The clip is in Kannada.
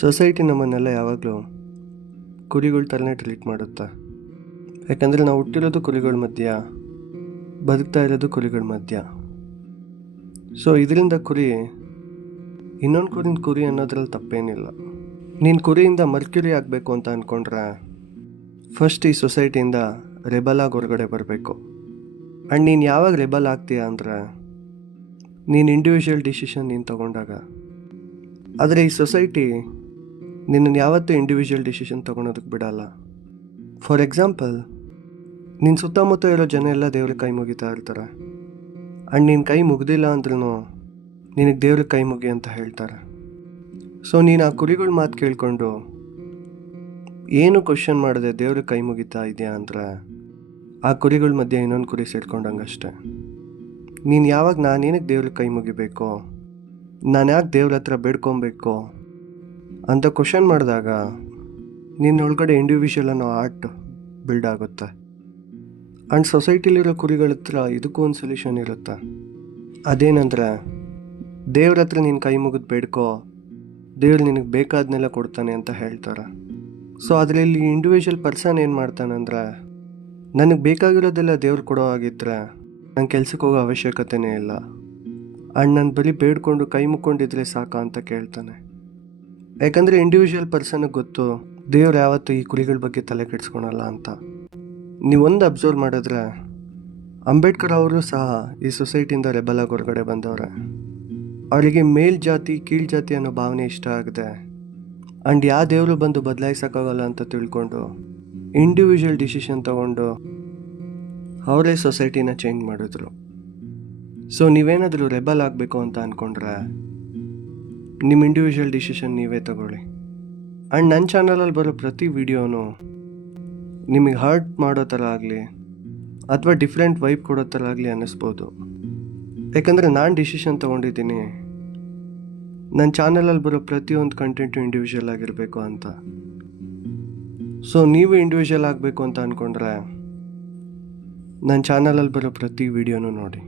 ಸೊಸೈಟಿ ನಮ್ಮನ್ನೆಲ್ಲ ಯಾವಾಗಲೂ ಕುರಿಗಳ ಥರನೇ ಟ್ರೀಟ್ ಮಾಡುತ್ತೆ. ಯಾಕಂದರೆ ನಾವು ಹುಟ್ಟಿರೋದು ಕುರಿಗಳ ಮಧ್ಯ, ಬದುಕ್ತಾ ಇರೋದು ಕುರಿಗಳ ಮಧ್ಯ. ಸೊ ಇದರಿಂದ ಇನ್ನೊಂದು ಕುರಿನ ಕುರಿ ಅನ್ನೋದ್ರಲ್ಲಿ ತಪ್ಪೇನಿಲ್ಲ. ನೀನು ಕುರಿಯಿಂದ ಮರ್ಕ್ಯುರಿ ಆಗಬೇಕು ಅಂತ ಅಂದ್ಕೊಂಡ್ರೆ ಫಸ್ಟ್ ಈ ಸೊಸೈಟಿಯಿಂದ ರೆಬಲ್ ಆಗಿ ಹೊರಗಡೆ ಬರಬೇಕು. ಆ್ಯಂಡ್ ನೀನು ಯಾವಾಗ ರೆಬಲ್ ಆಗ್ತೀಯ ಅಂದರೆ ನೀನು ಇಂಡಿವಿಜುವಲ್ ಡಿಸಿಷನ್ ನೀನು ತಗೊಂಡಾಗ. ಆದರೆ ಈ ಸೊಸೈಟಿ ನಿನ್ನನ್ನು ಯಾವತ್ತೂ ಇಂಡಿವಿಜುವಲ್ ಡಿಸಿಷನ್ ತೊಗೊಳೋದಕ್ಕೆ ಬಿಡಲ್ಲ. ಫಾರ್ ಎಕ್ಸಾಂಪಲ್, ನಿನ್ನ ಸುತ್ತಮುತ್ತ ಇರೋ ಜನ ಎಲ್ಲ ದೇವ್ರಿಗೆ ಕೈ ಮುಗಿತಾ ಇರ್ತಾರೆ. ಆ್ಯಂಡ್ ನೀನು ಕೈ ಮುಗ್ದಿಲ್ಲ ಅಂದ್ರೂ ನಿನಗೆ ದೇವ್ರಿಗೆ ಕೈ ಮುಗಿ ಅಂತ ಹೇಳ್ತಾರೆ. ಸೊ ನೀನು ಆ ಕುರಿಗಳ ಮಾತು ಕೇಳಿಕೊಂಡು ಏನು ಕ್ವಶನ್ ಮಾಡಿದೆ ದೇವ್ರಿಗೆ ಕೈ ಮುಗಿತಾ ಇದೆಯಾ ಅಂದರೆ ಆ ಕುರಿಗಳ ಮಧ್ಯೆ ಇನ್ನೊಂದು ಕುರಿ ಸೇರ್ಕೊಂಡಂಗಷ್ಟೆ. ನೀನು ಯಾವಾಗ ನಾನೇನಕ್ಕೆ ದೇವ್ರಿಗೆ ಕೈ ಮುಗಿಬೇಕು, ನಾನು ಯಾಕೆ ದೇವ್ರ ಹತ್ರ ಬೇಡ್ಕೊಬೇಕು ಅಂತ ಕ್ವಶನ್ ಮಾಡಿದಾಗ ನಿನ್ನೊಳಗಡೆ ಇಂಡಿವಿಜುವಲ್ ಅನ್ನೋ ಆರ್ಟ್ ಬಿಲ್ಡ್ ಆಗುತ್ತೆ. ಆ್ಯಂಡ್ ಸೊಸೈಟಿಲಿರೋ ಕುರಿಗಳ ಹತ್ರ ಇದಕ್ಕೂ ಒಂದು ಸೊಲ್ಯೂಷನ್ ಇರುತ್ತೆ. ಅದೇನಂದರೆ ದೇವ್ರ ಹತ್ರ ನೀನು ಕೈ ಮುಗಿದು ಬೇಡ್ಕೋ, ದೇವ್ರು ನಿನಗೆ ಬೇಕಾದನ್ನೆಲ್ಲ ಕೊಡ್ತಾನೆ ಅಂತ ಹೇಳ್ತಾರೆ. ಸೊ ಅದರಲ್ಲಿ ಇಂಡಿವಿಜುವಲ್ ಪರ್ಸನ್ ಏನು ಮಾಡ್ತಾನಂದ್ರೆ, ನನಗೆ ಬೇಕಾಗಿರೋದೆಲ್ಲ ದೇವ್ರು ಕೊಡೋ ಆಗಿದ್ದರೆ ನಂಗೆ ಕೆಲ್ಸಕ್ಕೆ ಹೋಗೋ ಅವಶ್ಯಕತೆಯೇ ಇಲ್ಲ, ಆ್ಯಂಡ್ ನಾನು ಬರೀ ಬೇಡ್ಕೊಂಡು ಕೈ ಮುಕ್ಕೊಂಡಿದ್ರೆ ಸಾಕ ಅಂತ ಕೇಳ್ತಾನೆ. ಯಾಕಂದರೆ ಇಂಡಿವಿಜುವಲ್ ಪರ್ಸನ್ಗೆ ಗೊತ್ತು ದೇವ್ರು ಯಾವತ್ತೂ ಈ ಕುರಿಗಳ ಬಗ್ಗೆ ತಲೆ ಕೆಡಿಸ್ಕೊಳಲ್ಲ ಅಂತ. ನೀವೊಂದು ಅಬ್ಸರ್ವ್ ಮಾಡಿದ್ರೆ ಅಂಬೇಡ್ಕರ್ ಅವರು ಸಹ ಈ ಸೊಸೈಟಿಯಿಂದ ರೆಬಲ್ ಆಗಿ ಹೊರಗಡೆ ಬಂದವ್ರೆ. ಅವರಿಗೆ ಮೇಲ್ ಜಾತಿ ಕೀಳ್ ಜಾತಿ ಅನ್ನೋ ಭಾವನೆ ಇಷ್ಟ ಆಗಿದೆ. ಆ್ಯಂಡ್ ಯಾವ ದೇವರು ಬಂದು ಬದಲಾಯಿಸೋಕ್ಕಾಗಲ್ಲ ಅಂತ ತಿಳ್ಕೊಂಡು ಇಂಡಿವಿಜುವಲ್ ಡಿಸಿಷನ್ ತಗೊಂಡು ಅವರೇ ಸೊಸೈಟಿನ ಚೇಂಜ್ ಮಾಡಿದ್ರು. ಸೊ ನೀವೇನಾದರೂ ರೆಬಲ್ ಆಗಬೇಕು ಅಂತ ಅಂದ್ಕೊಂಡ್ರೆ ನಿಮ್ಮ ಇಂಡಿವಿಜುವಲ್ ಡಿಸಿಷನ್ ನೀವೇ ತಗೊಳ್ಳಿ. ಆ್ಯಂಡ್ ನನ್ನ ಚಾನಲಲ್ಲಿ ಬರೋ ಪ್ರತಿ ವಿಡಿಯೋನು ನಿಮಗೆ ಹರ್ಟ್ ಮಾಡೋ ಥರ ಆಗಲಿ ಅಥವಾ ಡಿಫ್ರೆಂಟ್ ವೈಬ್ ಕೊಡೋ ಥರ ಆಗಲಿ ಅನ್ನಿಸ್ಬೋದು. ಯಾಕಂದರೆ ನಾನು ಡಿಸಿಷನ್ ತೊಗೊಂಡಿದ್ದೀನಿ ನನ್ನ ಚಾನಲಲ್ಲಿ ಬರೋ ಪ್ರತಿಯೊಂದು ಕಂಟೆಂಟು ಇಂಡಿವಿಜುವಲ್ ಆಗಿರಬೇಕು ಅಂತ. ಸೊ ನೀವು ಇಂಡಿವಿಜುವಲ್ ಆಗಬೇಕು ಅಂತ ಅಂದ್ಕೊಂಡ್ರೆ ನನ್ನ ಚಾನಲಲ್ಲಿ ಬರೋ ಪ್ರತಿ ವಿಡಿಯೋನೂ ನೋಡಿ.